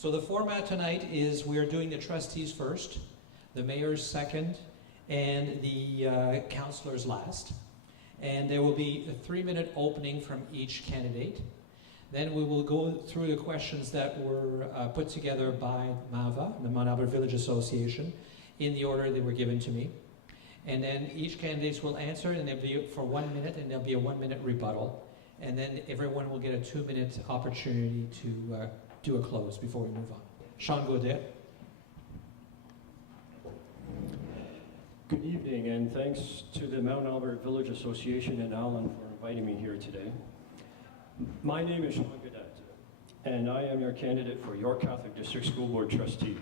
So the format tonight is we're doing the trustees first, the mayor's second, and the councillors last. And there will be a 3-minute opening from each candidate. Then we will go through the questions that were put together by MAVA, the Mount Albert Village Association, in the order they were given to me. And then each candidate will answer, and there'll be for 1 minute, and there'll be a 1-minute rebuttal. And then everyone will get a 2-minute opportunity to do a close before we move on. Sean Godet. Good evening, and thanks to the Mount Albert Village Association and Alan for inviting me here today. My name is Sean Godet, and I am your candidate for York Catholic District School Board Trustee.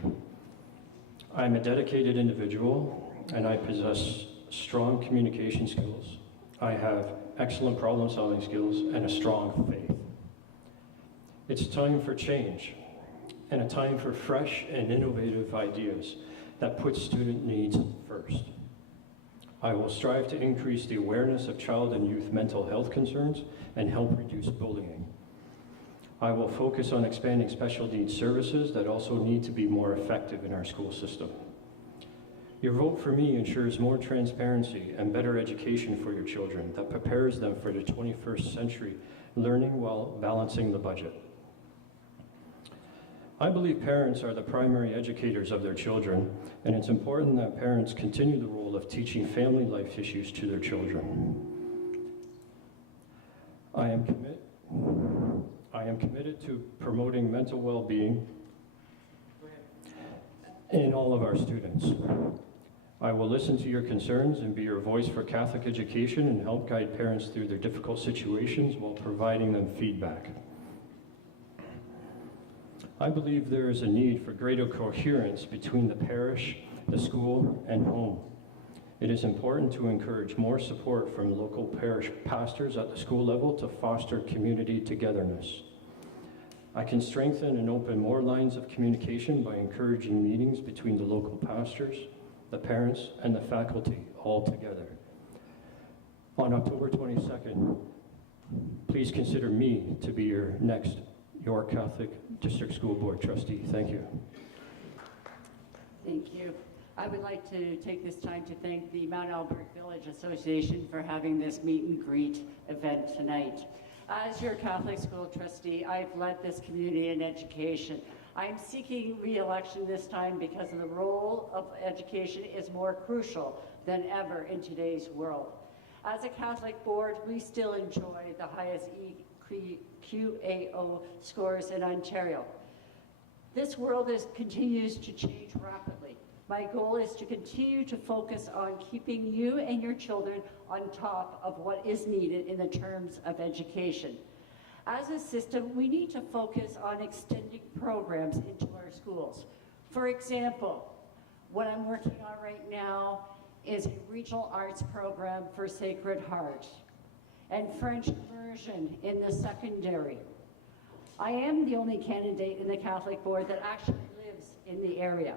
I'm a dedicated individual, and I possess strong communication skills. I have excellent problem-solving skills and a strong faith. It's time for change, and a time for fresh and innovative ideas that put student needs first. I will strive to increase the awareness of child and youth mental health concerns and help reduce bullying. I will focus on expanding special needs services that also need to be more effective in our school system. Your vote for me ensures more transparency and better education for your children that prepares them for the 21st century, learning while balancing the budget. I believe parents are the primary educators of their children, and it's important that parents continue the role of teaching family life issues to their children. I am committed to promoting mental well-being in all of our students. I will listen to your concerns and be your voice for Catholic education and help guide parents through their difficult situations while providing them feedback. I believe there is a need for greater coherence between the parish, the school, and home. It is important to encourage more support from local parish pastors at the school level to foster community togetherness. I can strengthen and open more lines of communication by encouraging meetings between the local pastors, the parents, and the faculty all together. On October 22nd, please consider me to be your next York Catholic District School Board Trustee. Thank you. Thank you. I would like to take this time to thank the Mount Albert Village Association for having this meet and greet event tonight. As your Catholic school trustee, I've led this community in education. I'm seeking re-election this time because of the role of education is more crucial than ever in today's world. As a Catholic board, we still enjoy the highest QAO scores in Ontario. This world continues to change rapidly. My goal is to continue to focus on keeping you and your children on top of what is needed in the terms of education. As a system, we need to focus on extending programs into our schools. For example, what I'm working on right now is a regional arts program for Sacred Heart and French immersion in the secondary. I am the only candidate in the Catholic board that actually lives in the area.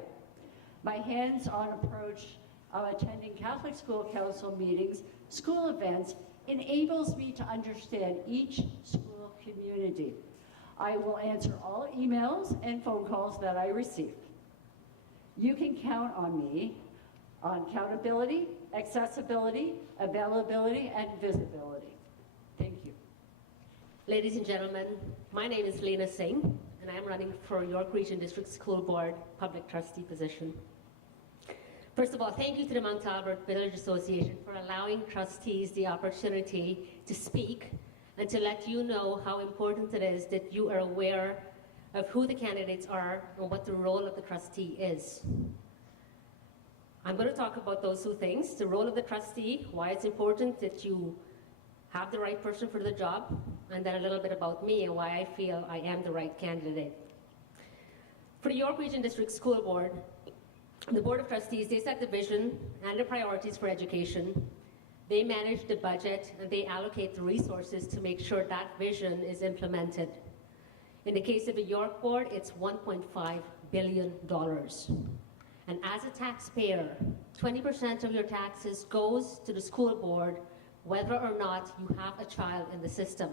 My hands-on approach of attending Catholic School Council meetings, school events, enables me to understand each school community. I will answer all emails and phone calls that I receive. You can count on me on accountability, accessibility, availability, and visibility. Thank you. Ladies and gentlemen, my name is Lena Singh, and I'm running for York Region District School Board Public Trustee position. First of all, thank you to the Mount Albert Village Association for allowing trustees the opportunity to speak and to let you know how important it is that you are aware of who the candidates are and what the role of the trustee is. I'm going to talk about those two things, the role of the trustee, why it's important that you have the right person for the job, and then a little bit about me and why I feel I am the right candidate. For the York Region District School Board, the Board of Trustees, they set the vision and the priorities for education. They manage the budget and they allocate the resources to make sure that vision is implemented. In the case of the York Board, it's $1.5 billion. And as a taxpayer, 20% of your taxes goes to the school board, whether or not you have a child in the system.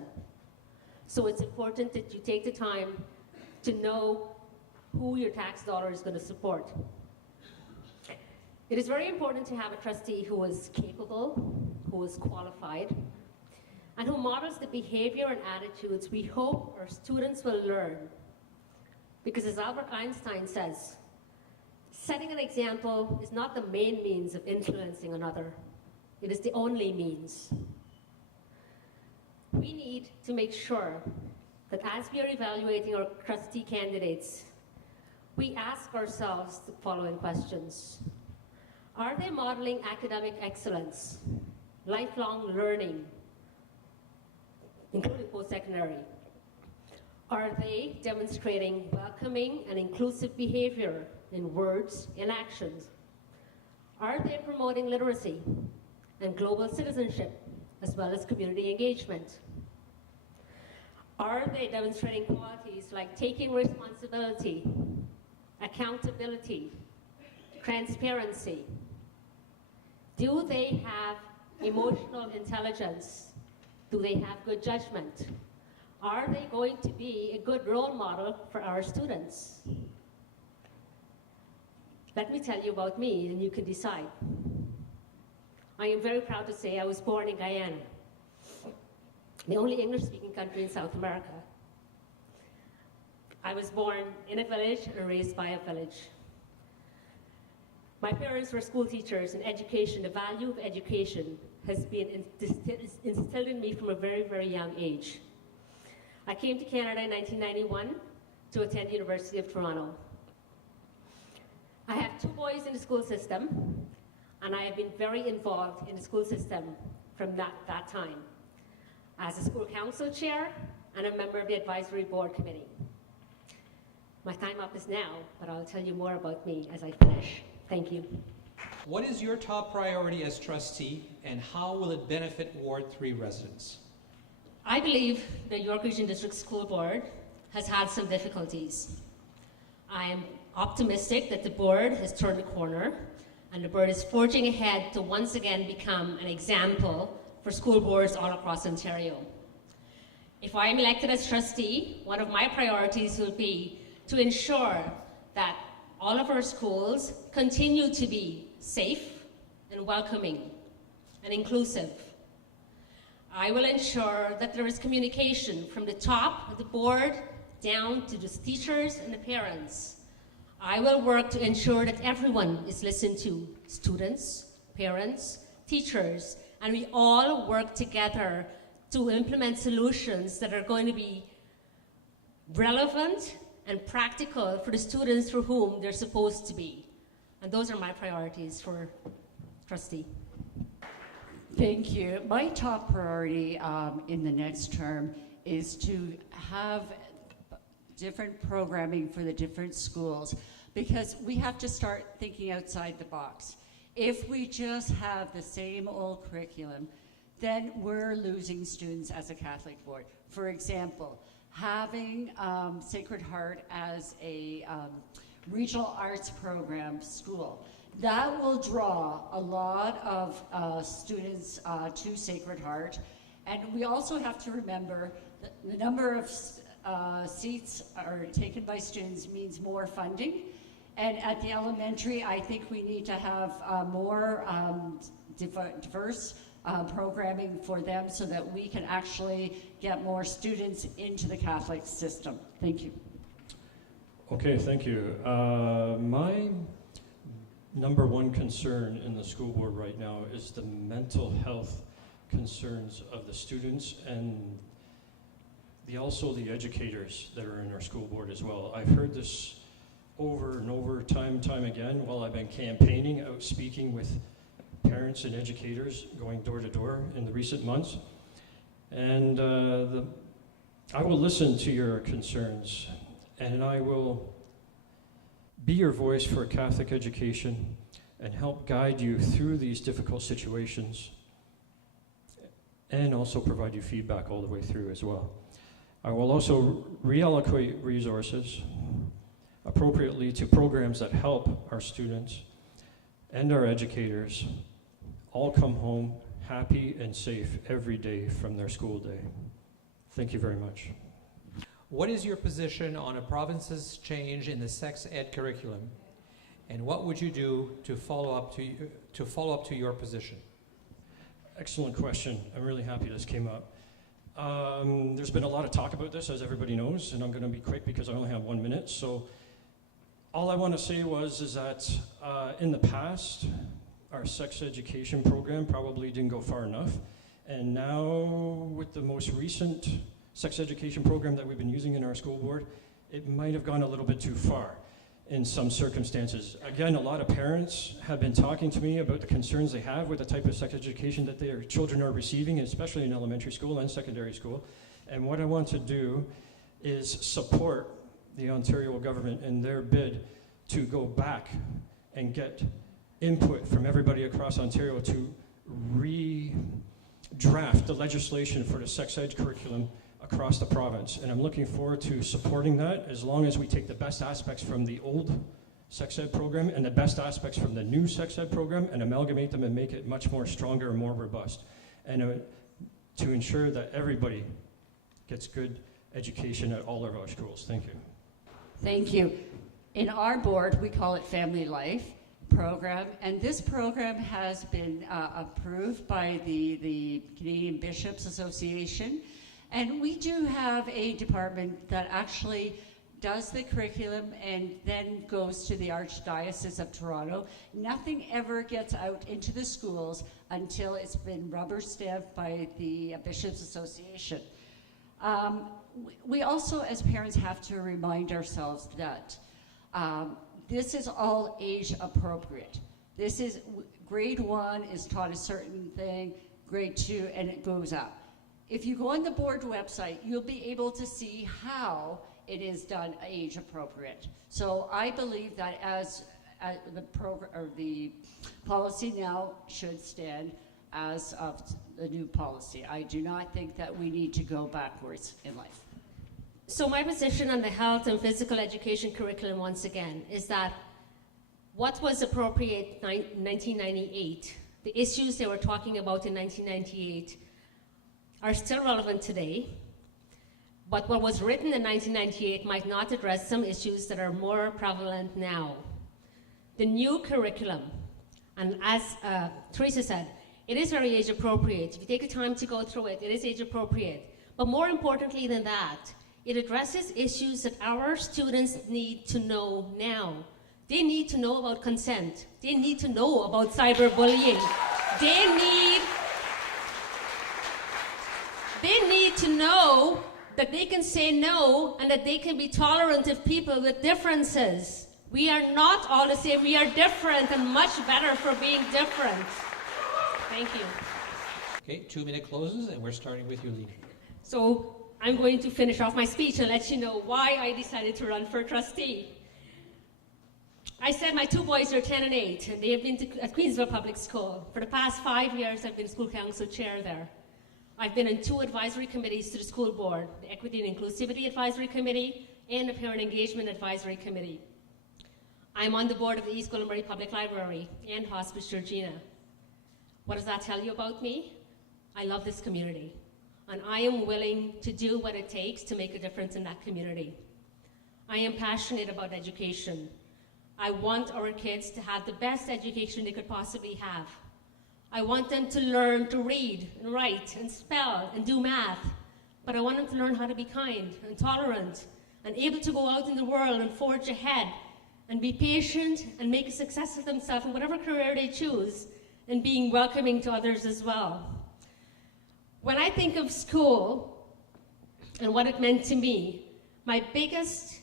So it's important that you take the time to know who your tax dollar is going to support. It is very important to have a trustee who is capable, who is qualified, and who models the behavior and attitudes we hope our students will learn. Because as Albert Einstein says, setting an example is not the main means of influencing another. It is the only means. We need to make sure that as we are evaluating our trustee candidates, we ask ourselves the following questions. Are they modeling academic excellence, lifelong learning, including post-secondary? Are they demonstrating welcoming and inclusive behavior in words and actions? Are they promoting literacy and global citizenship, as well as community engagement? Are they demonstrating qualities like taking responsibility, accountability, transparency? Do they have emotional intelligence? Do they have good judgment? Are they going to be a good role model for our students? Let me tell you about me, and you can decide. I am very proud to say I was born in Guyana, the only English-speaking country in South America. I was born in a village and raised by a village. My parents were school teachers, and education, the value of education, has been instilled in me from a very, very young age. I came to Canada in 1991 to attend the University of Toronto. I have 2 boys in the school system, and I have been very involved in the school system from that time, as a school council chair and a member of the advisory board committee. My time up is now, but I'll tell you more about me as I finish. Thank you. What is your top priority as trustee, and how will it benefit Ward 3 residents? I believe the York Region District School Board has had some difficulties. I am optimistic that the board has turned a corner, and the board is forging ahead to once again become an example for school boards all across Ontario. If I am elected as trustee, one of my priorities will be to ensure that all of our schools continue to be safe and welcoming and inclusive. I will ensure that there is communication from the top of the board down to the teachers and the parents. I will work to ensure that everyone is listened to, students, parents, teachers, and we all work together to implement solutions that are going to be relevant and practical for the students for whom they're supposed to be. And those are my priorities for trustee. Thank you. My top priority in the next term is to have different programming for the different schools, because we have to start thinking outside the box. If we just have the same old curriculum, then we're losing students as a Catholic board. For example, having Sacred Heart as a regional arts program school, that will draw a lot of students to Sacred Heart. And we also have to remember that the number of seats are taken by students means more funding. And at the elementary, I think we need to have more diverse programming for them so that we can actually get more students into the Catholic system. Thank you. Okay, thank you. My number one concern in the school board right now is the mental health concerns of the students and also the educators that are in our school board as well. I've heard this over and over, time again, while I've been campaigning, out speaking with parents and educators, going door to door in the recent months. And I will listen to your concerns, and I will be your voice for Catholic education and help guide you through these difficult situations, and also provide you feedback all the way through as well. I will also reallocate resources appropriately to programs that help our students and our educators all come home happy and safe every day from their school day. Thank you very much. What is your position on a province's change in the sex ed curriculum, and what would you do to follow up to your position? Excellent question. I'm really happy this came up. There's been a lot of talk about this, as everybody knows, and I'm going to be quick because I only have 1 minute. So all I want to say is that in the past, our sex education program probably didn't go far enough. And now with the most recent sex education program that we've been using in our school board, it might have gone a little bit too far in some circumstances. Again, a lot of parents have been talking to me about the concerns they have with the type of sex education that their children are receiving, especially in elementary school and secondary school. And what I want to do is support the Ontario government in their bid to go back and get input from everybody across Ontario to redraft the legislation for the sex ed curriculum across the province. And I'm looking forward to supporting that as long as we take the best aspects from the old sex ed program and the best aspects from the new sex ed program and amalgamate them and make it much more stronger and more robust. And to ensure that everybody gets good education at all of our schools. Thank you. Thank you. In our board, we call it Family Life Program, and this program has been approved by the Canadian Bishops Association. And we do have a department that actually does the curriculum and then goes to the Archdiocese of Toronto. Nothing ever gets out into the schools until it's been rubber stamped by the Bishops Association. We also, as parents, have to remind ourselves that this is all age appropriate. This is, grade 1 is taught a certain thing, grade 2, and it goes up. If you go on the board website, you'll be able to see how it is done age appropriate. So I believe that as the program or the policy now should stand as of the new policy. I do not think that we need to go backwards in life. So my position on the health and physical education curriculum, once again, is that what was appropriate in 1998, the issues they were talking about in 1998, are still relevant today, but what was written in 1998 might not address some issues that are more prevalent now. The new curriculum, and as Teresa said, it is very age appropriate. If you take the time to go through it, it is age appropriate. But more importantly than that, it addresses issues that our students need to know now. They need to know about consent. They need to know about cyberbullying. They need to know that they can say no and that they can be tolerant of people with differences. We are not all the same. We are different and much better for being different. Thank you. Okay, 2-minute closes, and we're starting with you, Lena. So I'm going to finish off my speech and let you know why I decided to run for trustee. I said my 2 boys are 10 and 8, and they have been at Queensville Public School. For the past 5 years, I've been school council chair there. I've been in 2 advisory committees to the school board, the Equity and Inclusivity Advisory Committee and the Parent Engagement Advisory Committee. I'm on the board of the East Gwillimbury Public Library and Hospice Georgina. What does that tell you about me? I love this community, and I am willing to do what it takes to make a difference in that community. I am passionate about education. I want our kids to have the best education they could possibly have. I want them to learn to read and write and spell and do math, but I want them to learn how to be kind and tolerant and able to go out in the world and forge ahead and be patient and make a success of themselves in whatever career they choose, and being welcoming to others as well. When I think of school and what it meant to me, my biggest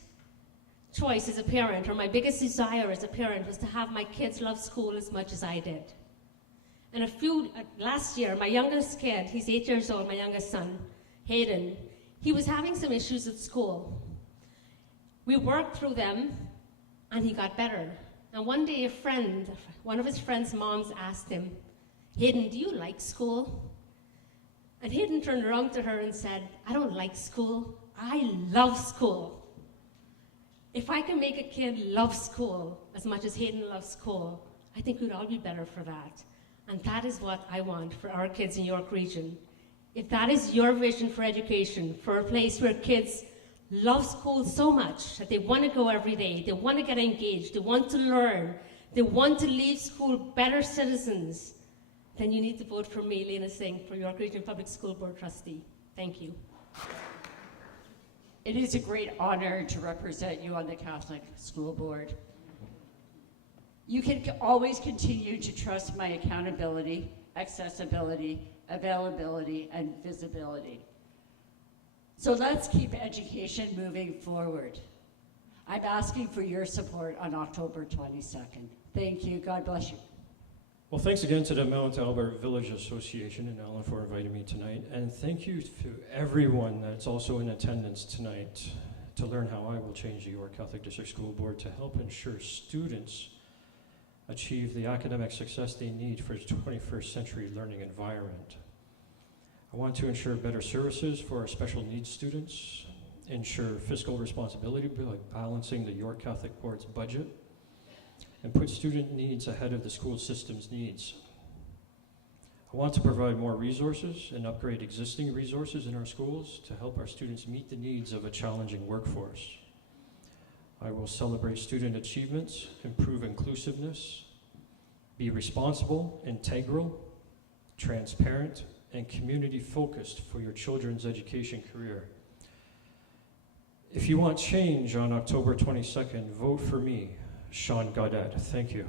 choice as a parent, or my biggest desire as a parent, was to have my kids love school as much as I did. And last year, my youngest kid, he's 8 years old, my youngest son, Hayden, he was having some issues at school. We worked through them, and he got better. And one day one of his friend's moms asked him, "Hayden, do you like school?" And Hayden turned around to her and said, "I don't like school, I love school." If I can make a kid love school as much as Hayden loves school, I think we'd all be better for that. And that is what I want for our kids in York Region. If that is your vision for education, for a place where kids love school so much that they want to go every day, they want to get engaged, they want to learn, they want to leave school better citizens, then you need to vote for me, Lena Singh, for York Region Public School Board Trustee. Thank you. It is a great honor to represent you on the Catholic School Board. You can always continue to trust my accountability, accessibility, availability, and visibility. So let's keep education moving forward. I'm asking for your support on October 22nd. Thank you. God bless you. Well, thanks again to the Mount Albert Village Association and Alan for inviting me tonight. And thank you to everyone that's also in attendance tonight to learn how I will change the York Catholic District School Board to help ensure students achieve the academic success they need for the 21st century learning environment. I want to ensure better services for our special needs students, ensure fiscal responsibility by balancing the York Catholic Board's budget, and put student needs ahead of the school system's needs. I want to provide more resources and upgrade existing resources in our schools to help our students meet the needs of a challenging workforce. I will celebrate student achievements, improve inclusiveness, be responsible, integral, transparent, and community-focused for your children's education career. If you want change on October 22nd, vote for me, Sean Gaudet. Thank you.